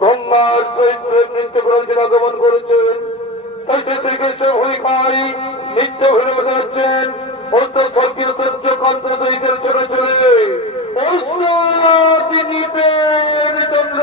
ব্রহ্মার চৈত্রে নৃত্য করেছেন, আগমন করেছেন। তাই শ্রীকৃষ্ণ ভূমিকায় নিত্য ঘুরে বেড়াচ্ছেন। অন্ত স্বর্গীয় সহ্য কণ্ঠ সহিত চলে চলে তিনি চন্দ্র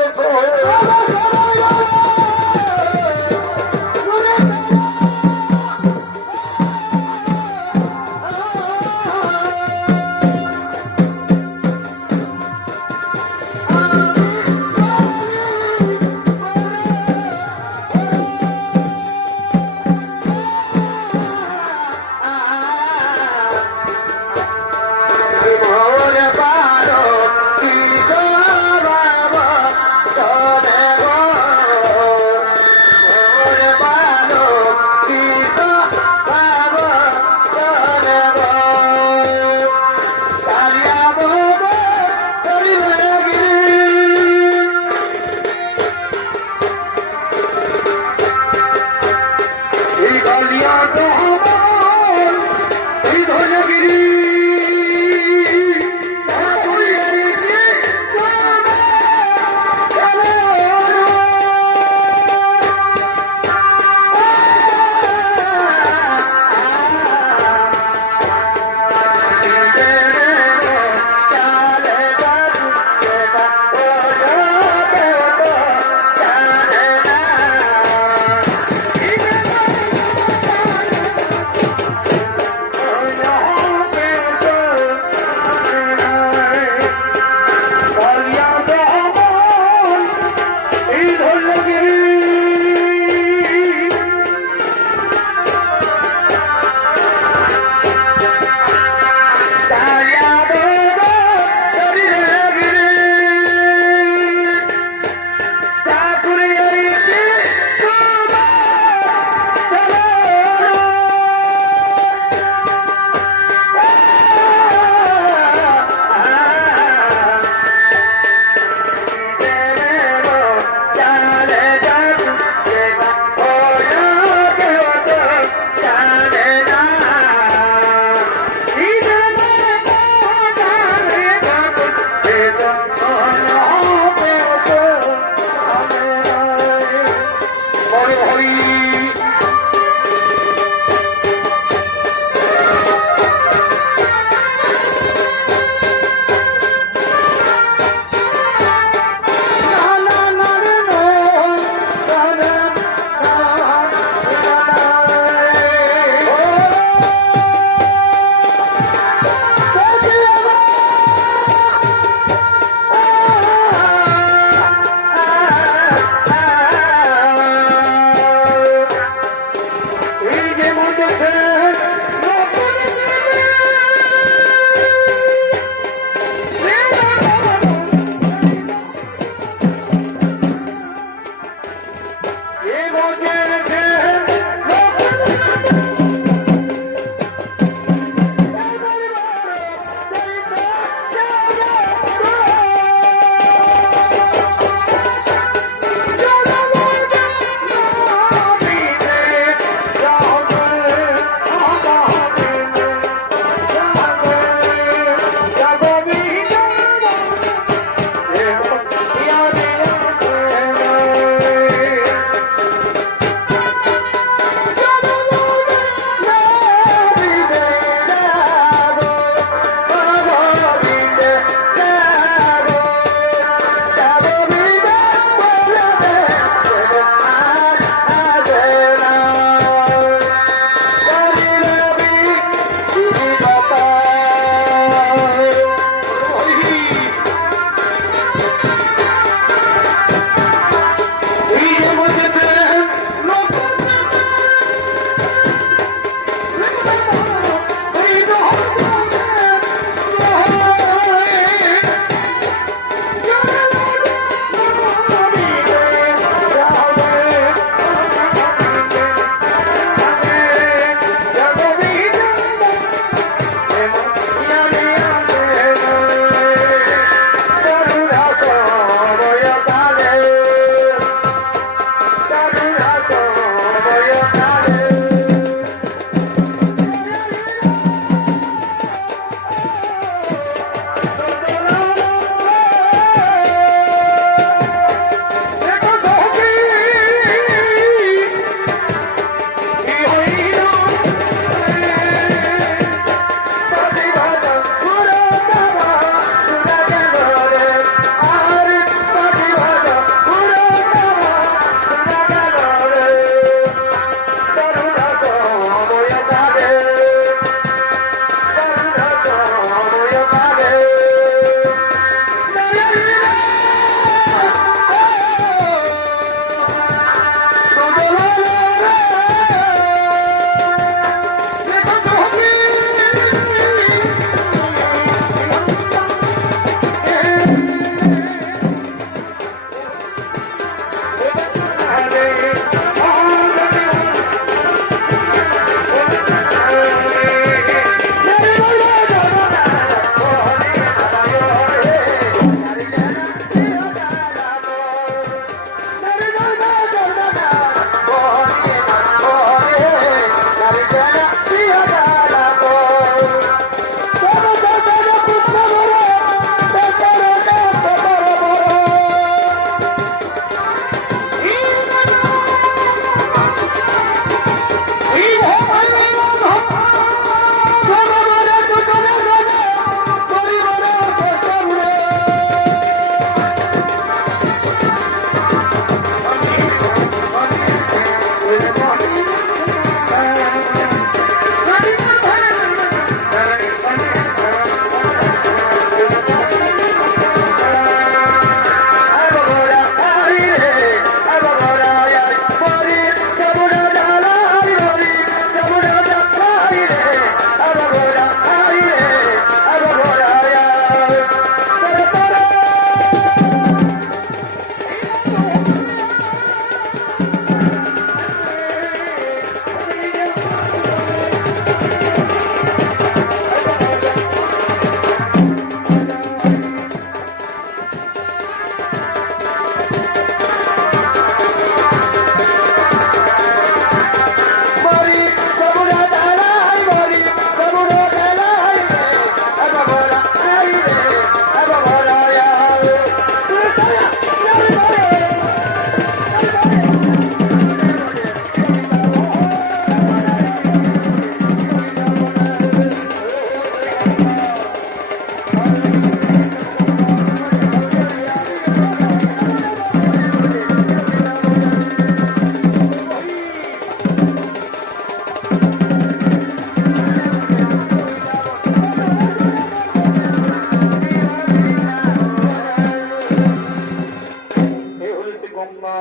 গঙ্গা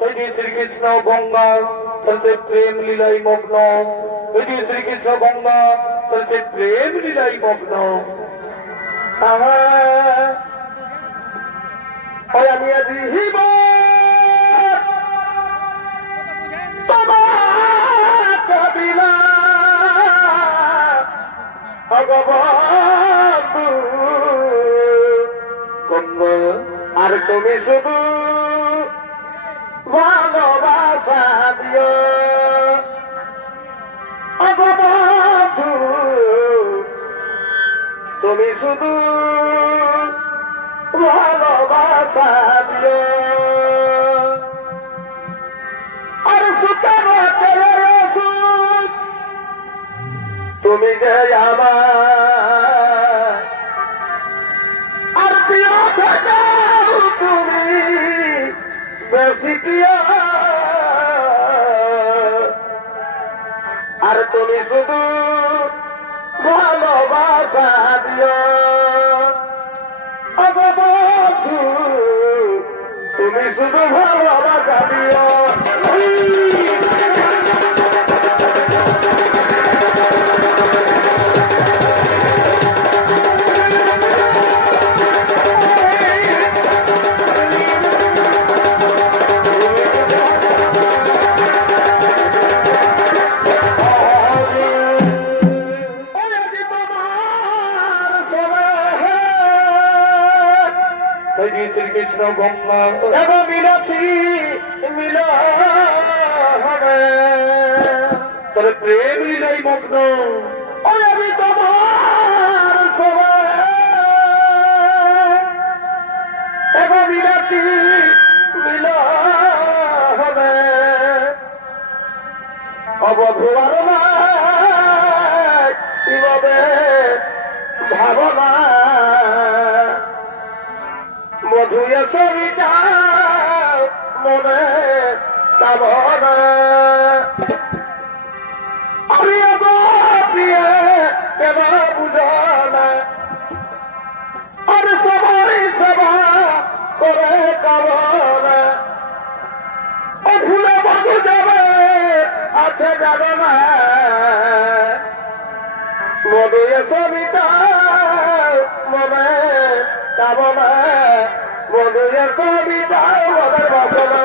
তৈরি শ্রীকৃষ্ণ গঙ্গা চলছে প্রেম লীলাই মগ্ন তৈরি শ্রীকৃষ্ণ গঙ্গা চলছে প্রেম লীলাই মগ্ন আমি আজি হিব তোমার কবিলা ভগবতু গঙ্গা আর তুমি শুধু ভালোবাসা দিও ভগবতু তুমি শুধু ভালোবাসা দিও আর সুখের সুখ তুমি যে আমার আর প্রিয় থাকাও তুমি বেশি প্রিয় আর তুমি শুধু ভালোবাসা দিও বন্ধু তুমি শুধু ভালোবাসা দিও শ্রীকৃষ্ণ গঙ্গা এবং মিলাছি মিল হবে তবে প্রেম লীলাই মগ্ন আমি তোমার এবং মিলাছি মিল হবে অবভুয়ার কিভাবে ভাবনা মধুয়ে সরিতা মনে কামনা প্রিয় প্রিয় কেন বুঝনা আর সবাই সেবা করে কামনা ও ভুলে বাবু যাবে আছে জানো না মধুয়ে সরিতা মনে কামনা মধুয়ে সবিতা মনের বাসনা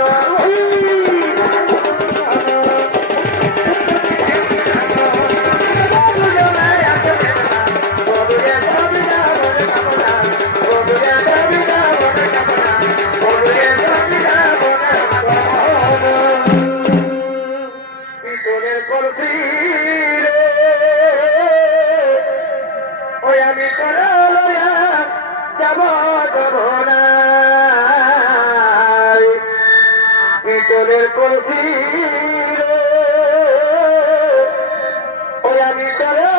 ওই আমি করে যাব না ভিতরের কলসি ওই আমি করে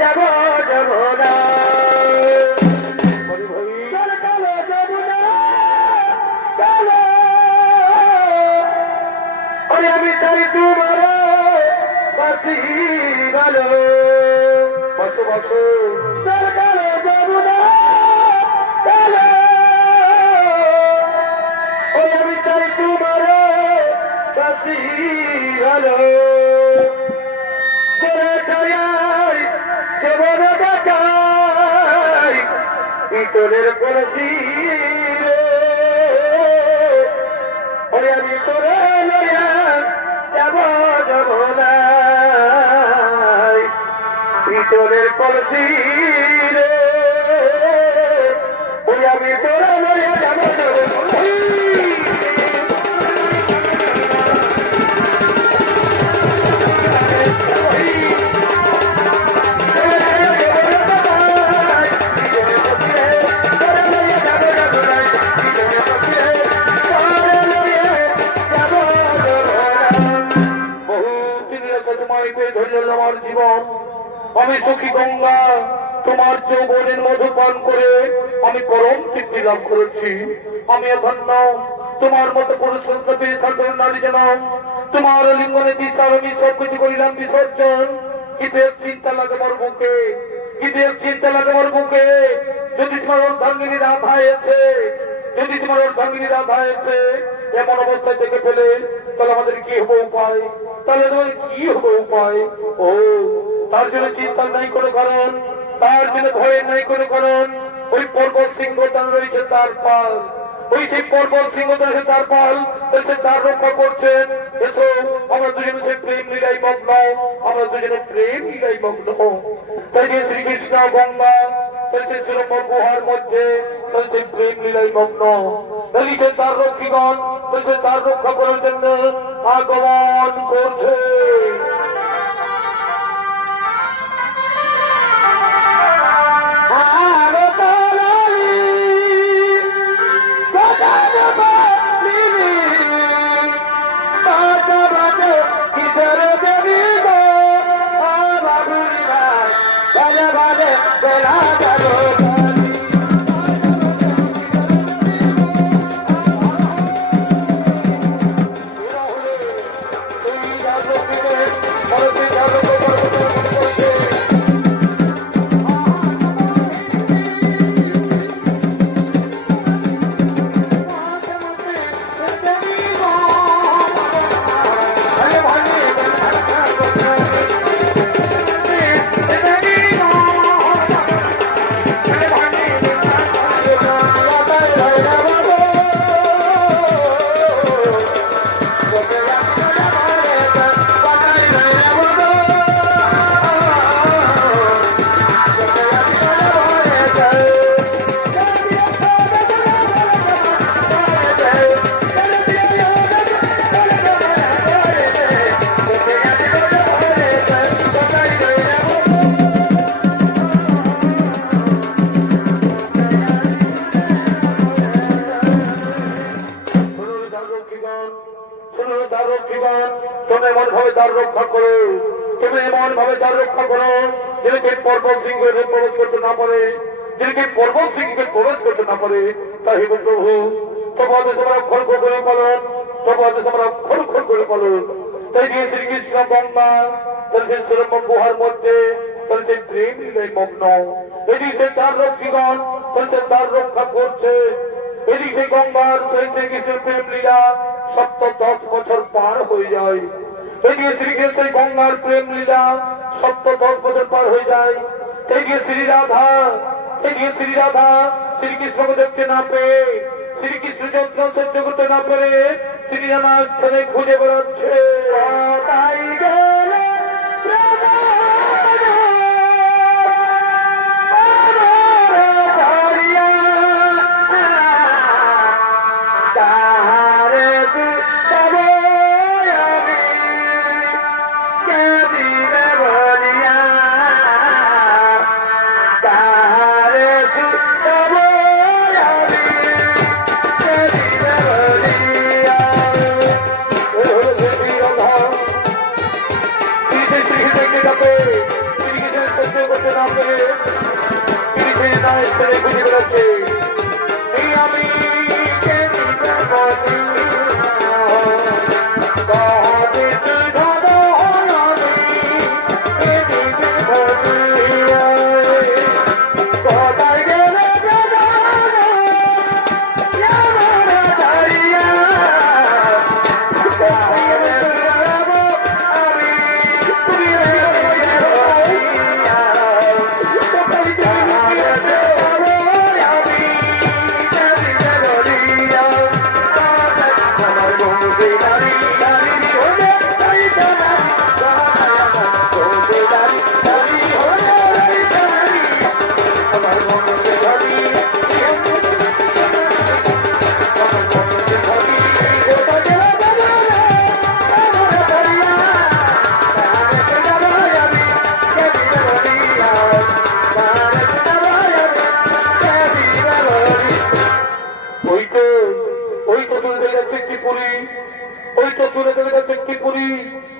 যাব না ওই আমি তাই তোমার বাসি ভালো বসো বসো সরকারে যাব না ওই আমি চাই তোমার বাসি ভালো জীবন বাঁচাই ভিতরের কলসি ওই আমি তোরে লইয়া যাব না ভিতরের কলসি ওই আমি তোরে লইয়া যাব আমার জীবন আমি সখী গঙ্গা তোমার যৌবনের মধু পান করে আমি পরম তৃপ্তি লাভ করেছি। আমি এখন তোমার মতো পুরুষ পেয়ে সাধারণ নারী যেন তোমার লিঙ্গনে দিশার আমি সবকিছু করিলাম বিসর্জন। কি বেশ চিন্তা লাগে আমার বুকে, কি বেশ চিন্তা লাগে আমার বুকে। যদি তোমার অর্ধাঙ্গিনী রাধা এসে যদি তোমার অর্ধাঙ্গিনী রাধা এসে এমন অবস্থায় দেখে ফেলে, তাহলে আমাদের কি হবে উপায়? তাহলে তোমার কি হবে উপায়? ও, তার জন্য চিন্তার নাই কোনো কারণ, তার জন্য ভয়ের নাই কোনো কারণ। ওই পর্বত সিংহ রয়েছে তার পাল, ওই সেই পর্বত সিংহ রয়েছে তার পাল, সে তার রক্ষা করছেন। এসো, আমরা দুজনে সে প্রেম লীলাই মগ্ন, আমরা দুজনে প্রেম লীলাই মগ্ন। তাই যে শ্রীকৃষ্ণ গঙ্গা সে সুরম্বর গুহার মধ্যে সে প্রেম লীলাই মগ্ন। সে তার রক্ষীগণ সে তার রক্ষা করার জন্য আগমন করছে। তুমি এমন ভাবে তার রক্ষা করো, তুমি এমন ভাবে তার রক্ষা করো যেদিকে পর্বত সিংহের প্রবেশ করতে না পারে, যেদিকে পর্বত সিংহের প্রবেশ করতে না পারে। তাই প্রভু তোমার তোমরা খড় করে পালন, তোমার তোমরা খড় করে পালন। তাই দিয়ে শ্রীকৃষ্ণ গঙ্গা সে সুরম্বর গুহার মধ্যে সে প্রেম লীলাই মগ্ন। এটি সে তার রক্ষীগণ সে তার রক্ষা করছে। এদিকে গঙ্গার শ্রীকৃষ্ণের প্রেম লীলা 710 বছর পার হয়ে যায়। এদিকে শ্রীকৃষ্ণ গঙ্গার প্রেম লীলা 710 বছর পার হয়ে যায়। এদিকে শ্রীরাধা শ্রীকৃষ্ণকে দেখতে না পেয়ে, শ্রীকৃষ্ণ যত্ন সহ্য করতে না পেরে তিনি নানা স্থানে খুঁজে বেড়াচ্ছে। তাই গেলে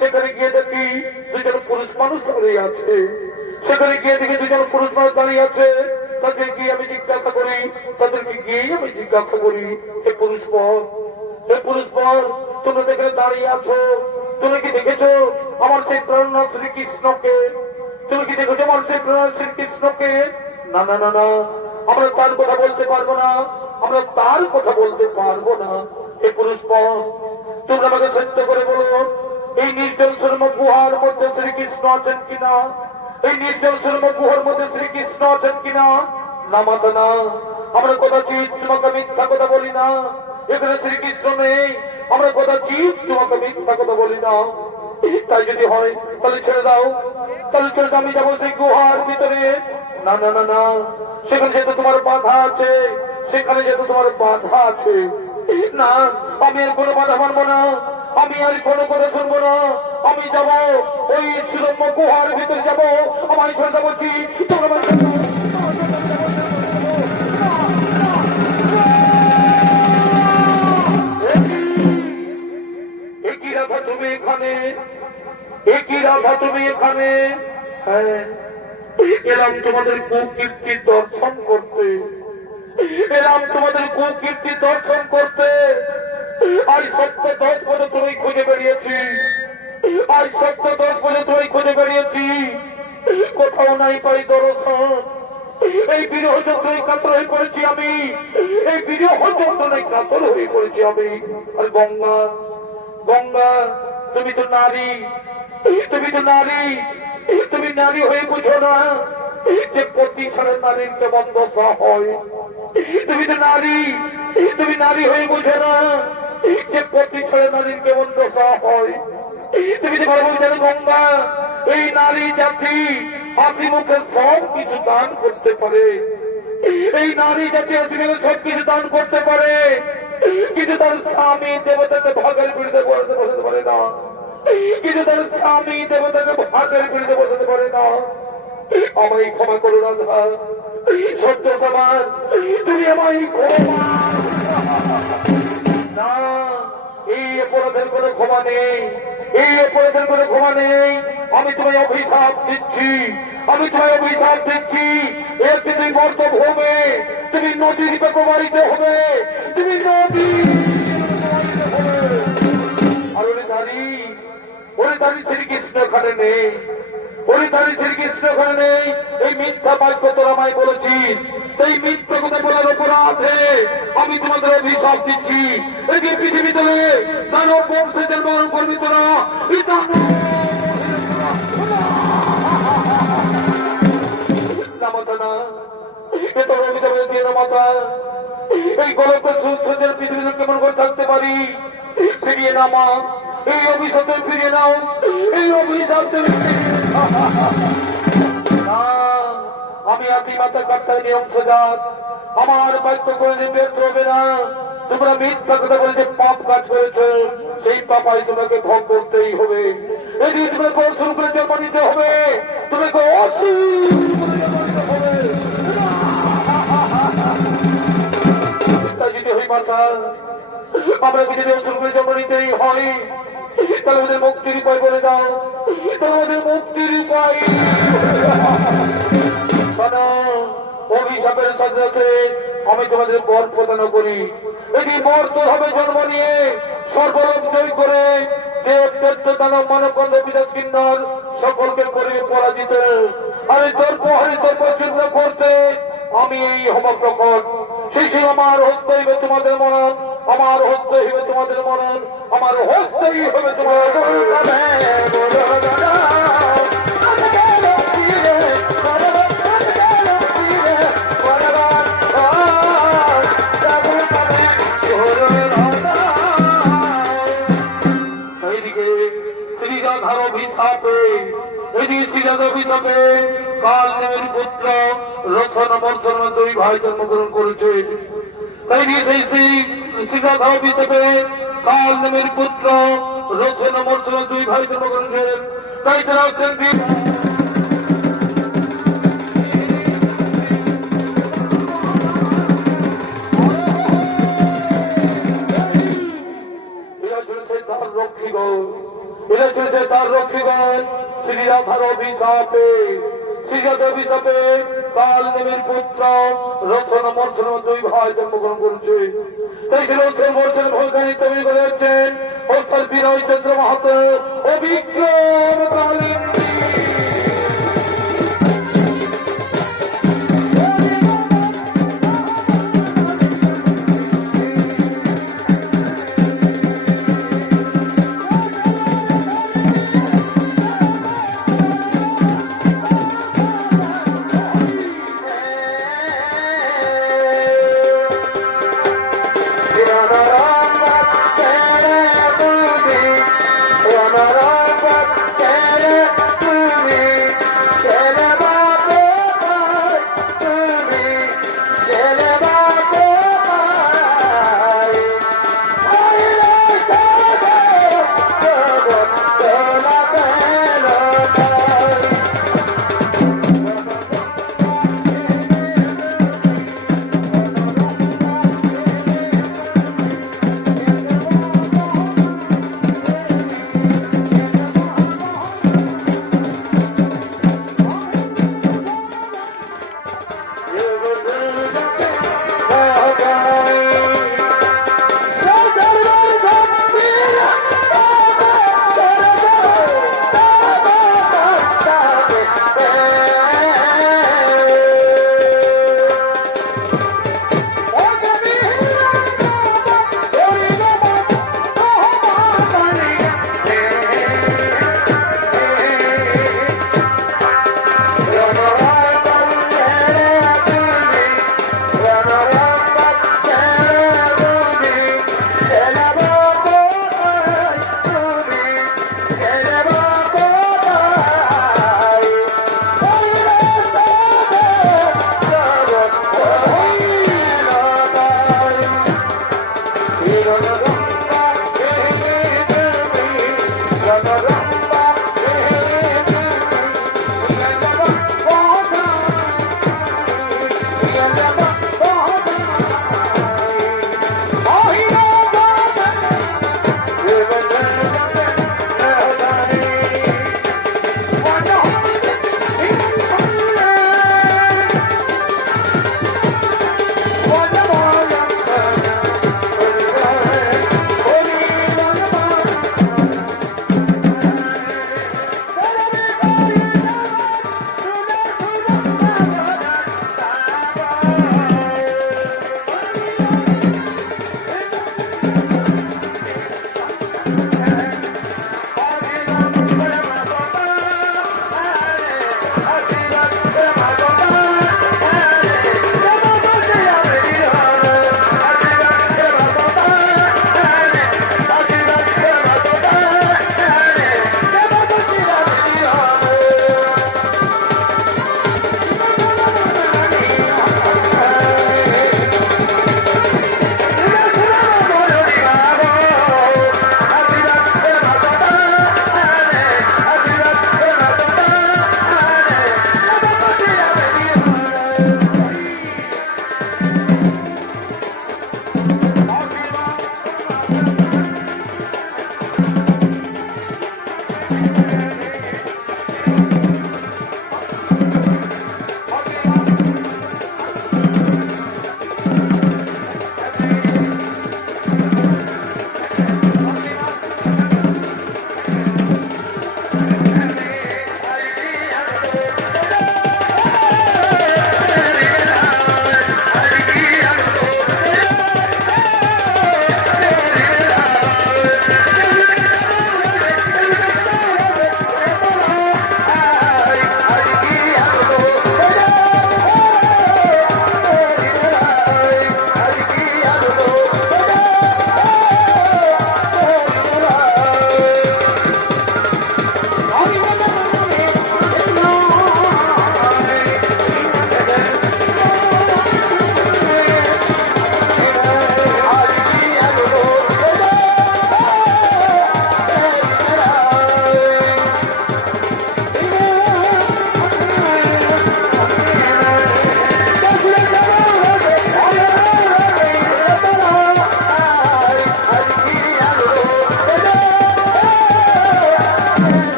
সেখানে গিয়ে দেখি দুজন পুরুষ মানুষ দাঁড়িয়ে আছে। সেখানে গিয়ে দেখি দুজন পুরুষ মানুষ দাঁড়িয়ে আছে। তাদের গিয়ে আমি জিজ্ঞাসা করি, তাদেরকে গিয়ে আমি জিজ্ঞাসা করি, হে পুরুষ পর তুমি দেখে দাঁড়িয়ে আছো, তুমি কি দেখেছো আমার সেই প্রাণনাথ শ্রীকৃষ্ণকে? তুমি কি দেখেছো আমার সেই প্রাণনাথ শ্রীকৃষ্ণকে? না না না না, আমরা তার কথা বলতে পারবো না, আমরা তার কথা বলতে পারবো না। হে পুরুষ পথ, তোমরা আমাকে সত্য করে বলো, এই নির্জন শর্ম গুহার মধ্যে শ্রীকৃষ্ণ আছেন কিনা? এই নির্জন শর্ম গুহার মধ্যে শ্রীকৃষ্ণ আছেন কিনা? না মাতা না, আমরা কদাচিৎ তোমাকে মিথ্যা কথা বলি না। এখানে শ্রীকৃষ্ণ নেই, আমরা কদাচিৎ তোমাকে মিথ্যা কথা বলি না। তাই যদি হয় তাহলে ছেড়ে দাও, তাহলে ছেড়ে দাও, আমি যাবো সেই গুহার ভিতরে। না না না না, সেখানে যেহেতু তোমার বাধা আছে, সেখানে যেহেতু তোমার বাধা আছে, না, আমি আর কোনো বাধা মানবো না, আমি আর কোনো কথা শুনবো না। আমি যাবো ওই সুরম্য গুহার ভিতরে যাবো, আমার ছেড়ে দেবো কি তোমরা একই রাধা তুমি এখানে, একই রাধা তুমি এখানে। হ্যাঁ, এলাম তোমাদের কুকীর্তি দর্শন করতে, এলাম তোমাদের কুকীর্তি দর্শন করতে। আজ সত্য 10 বছর তুমি খুঁজে বেরিয়েছি, আজ সত্য 10 বছর তুমি খুঁজে বেরিয়েছি, কোথাও নাই পাই দর্শন। এই বিরহ যন্ত্রণায় কাতর হয়ে পড়েছি আমি, এই বিরহ যন্ত্রণায় কাতর হয়ে পড়েছি আমি। আর গঙ্গা, গঙ্গা তুমি তো নারী, তুমি তো নারী, তুমি নারী হয়ে বুঝো না যে পতি ছাড়া নারীর কেমন দশা হয়। তুমি তো নারী, তুমি নারী হয়ে বুঝো না যে পতি ছাড়া নারীর কেমন দশা হয়। তুমি তো ভালো বলছো গঙ্গা, এই নারী জাতি হাসি মুখে সব কিছু দান করতে পারে, এই নারী জাতি হাসি মুখে সব কিছু দান করতে পারে, কিন্তু তার স্বামী দেবতাকে ভাগের বিরুদ্ধে বসতে পারে না, কিন্তু তার স্বামী দেবতাকে ভাগের বিরুদ্ধে বসাতে পারে না। আমায় ক্ষমা করো রাধা, সত্য সমান তুমি আমায় ক্ষমা না। এই অপরাধের কোনো ক্ষমা নেই, এই অপরাধের কোনো ক্ষমা নেই। আমি তোমায় অভিশাপ দিচ্ছি, আমি তোমায় অভিশাপ দিচ্ছি। এতে তুমি বর্ত ভূমে, তুমি নদীর প্রবাহিত হবে, তুমি নদীর হবে। আর ওরে দাঁড়ি, ওরে দাঁড়ি শ্রীকৃষ্ণ ওখানে নেই, ওরে দাঁড়ি শ্রীকৃষ্ণ ওখানে নেই। এই মিথ্যা বাক্য তোরা আমায় বলেছিস, এই মিথ্যা কথা বলার অপরাধে আমি তোমাদের অভিশাপ দিচ্ছি। এই যে পৃথিবী তলে দানব বংশে জন্মগ্রহণ করবি তোরা, এই গল্প পৃথিবীতে কেমন করে থাকতে পারি? ফিরিয়ে নামা, এই অভিশাপ ফিরিয়ে নাও, এই অভিশাপ। আমি আদি মাতা কার্তায় নিয়ম সজাত, আমার বাধ্য করে ব্যর্থ হবে না। তোমরা মিথ্যা কথা বলে যে পাপ কাজ করেছ, সেই পাপাই তোমাকে ভোগ করতেই হবে। এদিকে তোমাকে অসুর করে জন্ম নিতে হবে, তোমাকে অসুর করে জন্ম নিতে হবে। যদি হই মাতা, আমরা যদি অসুর করে জন্ম নিতেই হয়, তাহলে আমাদের মুক্তির উপায় বলে দাও, তাহলে আমাদের মুক্তির উপায়। অভিশাপের সাথে সাথে আমি তোমাদের বর প্রদান করি। এটি বর তোর হবে জন্ম নিয়ে সর্বলোক জয় করে দেব দৈত্য দানব মানববন্ধ বিদেশ কিন্নর সকলকে করিবে পরাজিত। আর তোর প্রহারে তোর প্রচুর্ণ করতে আমি এই হব প্রকট। সেই আমার হস্ত হইবে তোমাদের মরণ, আমার হস্ত হইবে তোমাদের মরণ, আমার হস্তই হবে তোমাদের অভিশাপে কাল দেবের পুত্র রচন মর্চন 2 ভাই জন্মগ্রহণ করেছে। তাই সেই শ্রীরাধা অভিশাপে কাল দেবের পুত্র রচন মর্চন 2 ভাই জন্মগ্রহণ করেছেন। তাই তারা হচ্ছেন রক্ষীগণ, এরা চলেছে তার রক্ষীগণ। শ্রীরাধার অভিশাপে, শ্রীরাধা অভিশাপে কাল দেবের পুত্র রচন মর্চন 2 ভাই জন্মগ্রহণ করেছে। তাই রচন মর্চন ভূমিকারী কবি বলে হচ্ছেন অর্থাৎ বিনয় চন্দ্র মাহাতো অবিক্রম কালীন।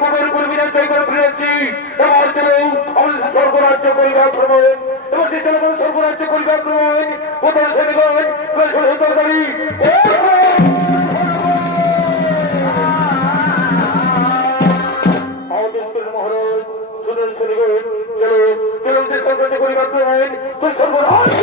কুবের কর্মীরা জয় করে ফিরেছি। এবার চলো আমাদের স্বর্গরাজ্য করিবার ভ্রমণ, এবার যে চলো আমাদের স্বর্গরাজ্য করিবার ভ্রমণ। কোথাও সেদিগণ তরকারি আমাদের মহারাজ সুরের সেদিগণ চলো চলো যে স্বর্গরাজ্য করিবার ভ্রমণ, স্বর্গরাজ্য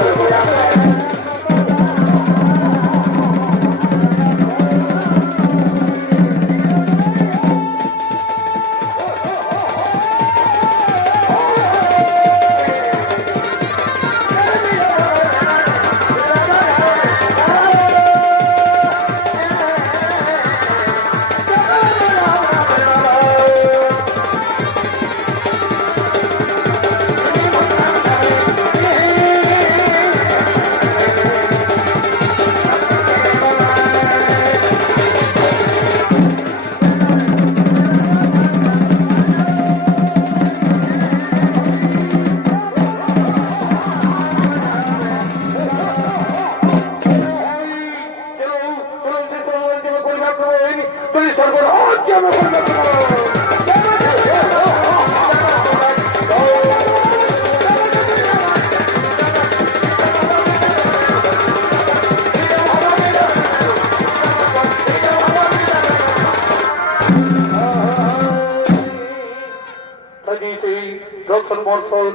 রক্ষণ বর্ষণ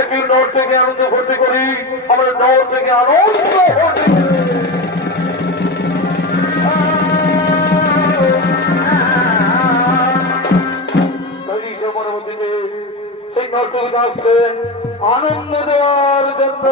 একটি নর থেকে আনন্দ ভর্তি করি, আমরা নর থেকে আনন্দ পরবর্তীতে সেই নর্তক আসছেন আনন্দ দেওয়ার জন্য।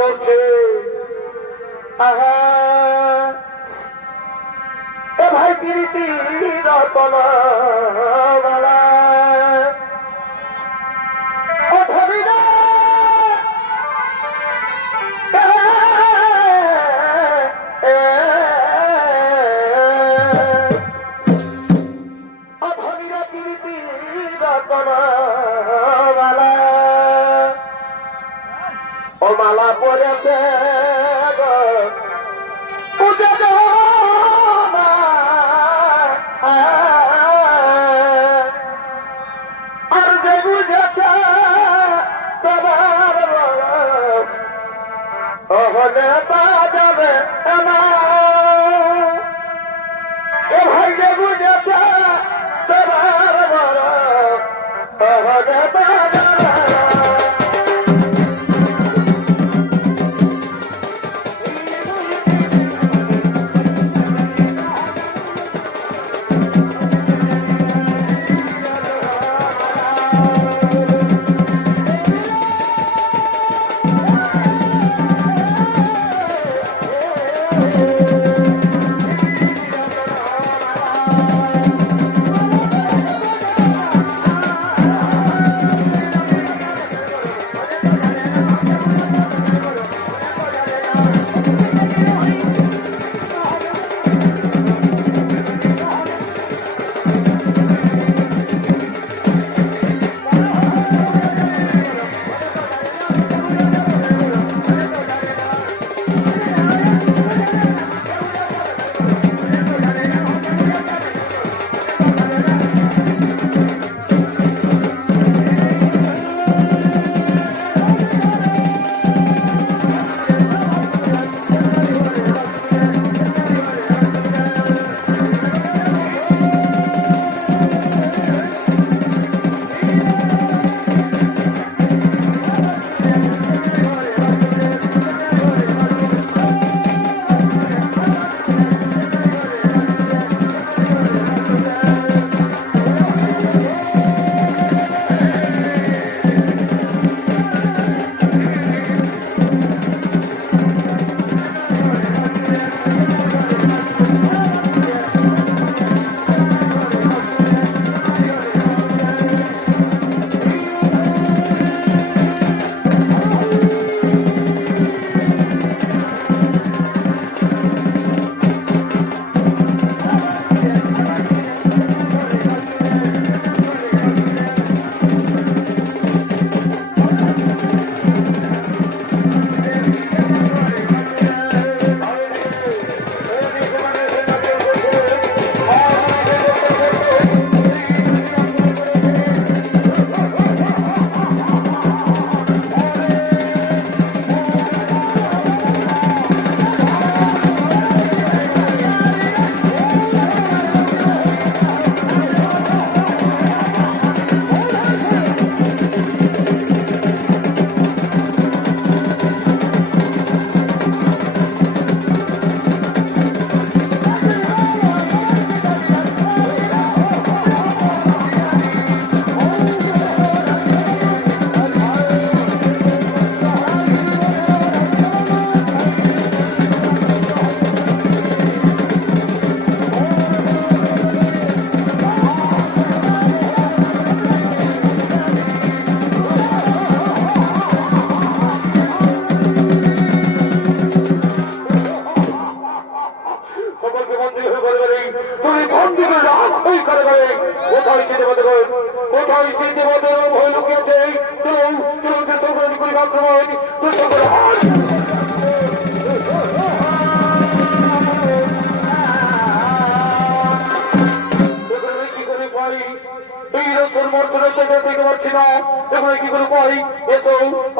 বলছে এ ভাই প্রীতি রতন মালা ও ধরিনা ও মালা পড়েছে আর যে বুঝেছে তোমার হলে তা যাবে এ ভাই যে বুঝেছে তোমার হলে তা যাবে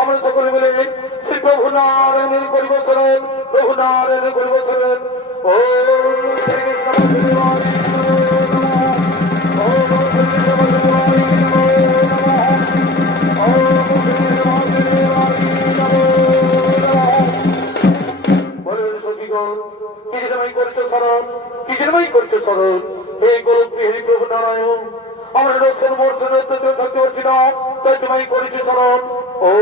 আমরা সকলে মিলে শ্রী প্রভু নারায়ণের পরিবর্তন প্রভু নারায়ণের পরিবর্তন ও এই গোলক বিহারী প্রভু নারায়ণ আমরা রক্ষণ মর্ষণ থাকতে পারছি না তাই তোমায় করেছি স্মরণ ও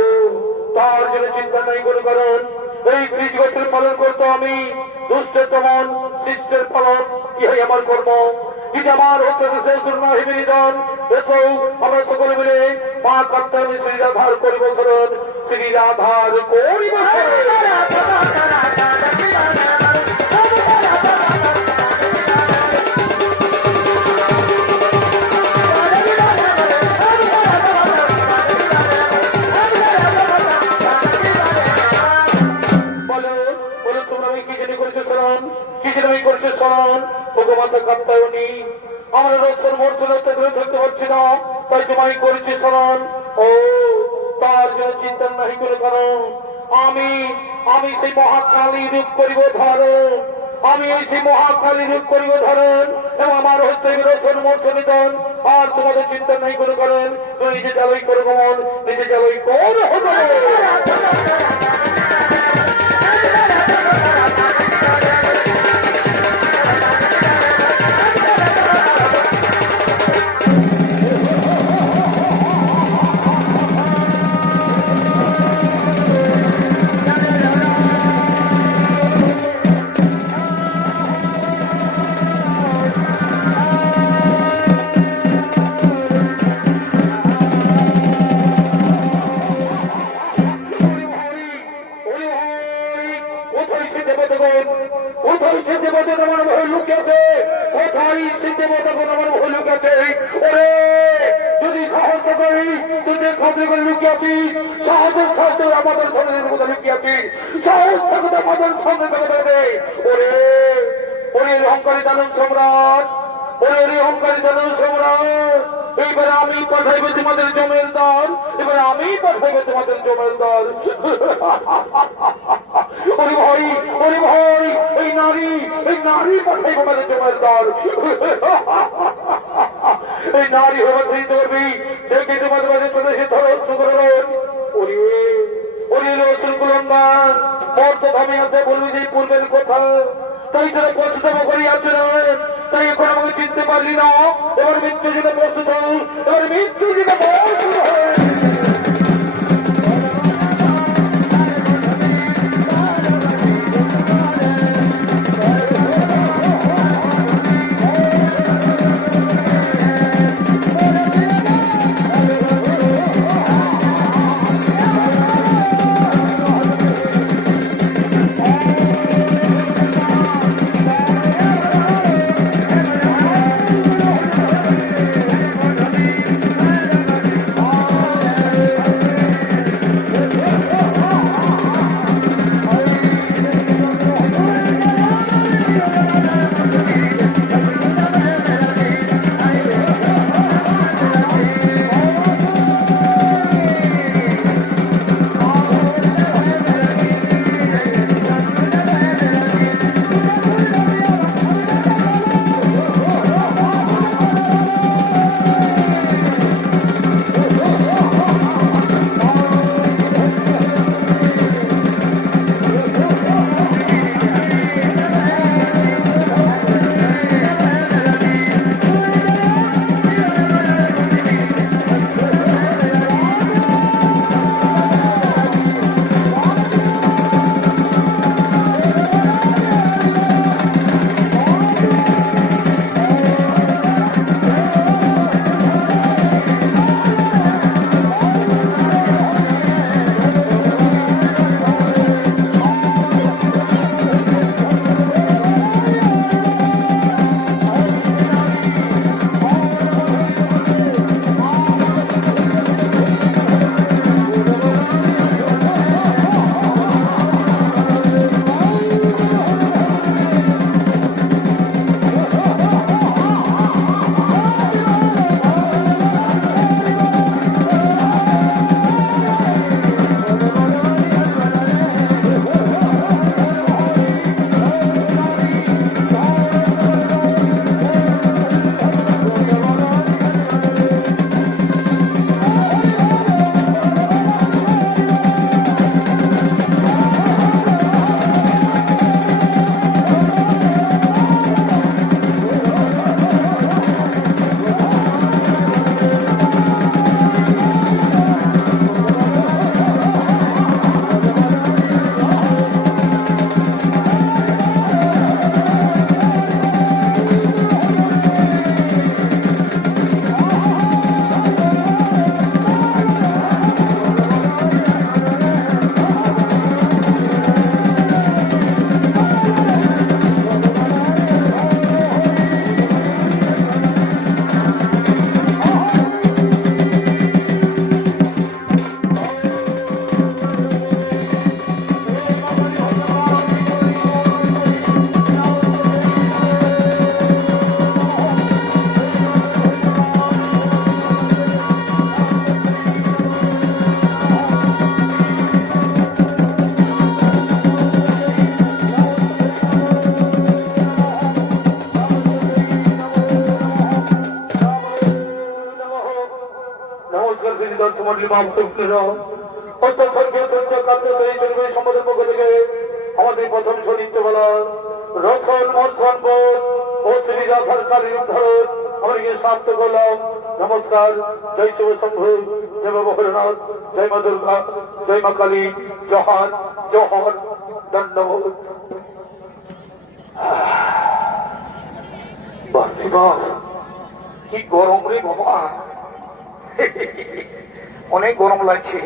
তার জন্য চিন্তা নাই কোনো কারণ। এই বীজ গোত্র পালন করতো আমি, দুষ্টের দমন শিষ্টের পালন, ইহাই আমার কর্ম। যদি আমার হচ্ছে নিবেদন, এসো আমরা সকলে মিলে মা কাত্তায়নী শ্রী রাধার করিব শরণ, শ্রী রাধার করিব ভগবাতা কাত্তায়নী। আমরা রক্ষণ মর্যাদা করে ধরতে পারছি না, তাই তোমায় করেছি স্মরণ। ও তার জন্য চিন্তা নাহি করে কারণ আমি আমি সেই মহাকালী রূপ করিব ধারণ, আমি ওই সেই মহাকালী রূপ করিব ধারণ, এবং আমার হচ্ছে রক্ষণ মর্যাদন। আর তোমাদের চিন্তা নাই করে কারণ তুমি নিজে জ্বালাই করে গমন, নিজে জ্বালাই কর হবে। যদি সাহস করি তোদের খাদ্য করে লুকিয়াছি, সাহসের সাথে আমাদের শরীরের মধ্যে লুকিয়াছি, সাহস থাকতে আমাদের সামনে দেবে। ওরে ওরে অহংকারী দানব সম্রাট, ওরে অহংকারী দানব সম্রাট, এইবার আমি পাঠাইব তোমাদের জমের দল, এবার আমি পাঠাইব তোমাদের জমের দল। ওরে ভাই, ওরে ভাই, এই নারী পাঠাইব আমাদের জমের দল। এই নারী হবার চিন্তা করবি, দেখে তোমাদের মাঝে চলে এসে ধরো করবেন। ওরে ওরে রসুল কুলম্বান মর্ত ভাবে আছে, বলবি যে পূর্বের কথা, তাই তারা প্রস্তুত করিয়াছে না, তাই এখন আমাকে চিনতে পারলি না। এবার মৃত্যু যেটা প্রস্তুত, এবার মৃত্যু যেটা প্রস্তুত হয়। দর্শমন্ডলী মহাপুত্রেরা সম্পদের পক্ষ থেকে আমাদের প্রথম চরিত্র বলা রসন মর্ষণ বোধ ও শ্রী রাধার কালী উদ্ধারণ আমরা গিয়ে শান্ত করলাম। নমস্কার। জয় শিব শম্ভু, জয় বাবা ভোলেনাথ, জয় মা দুর্গা, জয় মা কালী, জহান জহর দণ্ডবোধ। কি গরম রে বাবা, অনেক গরম লাগছে।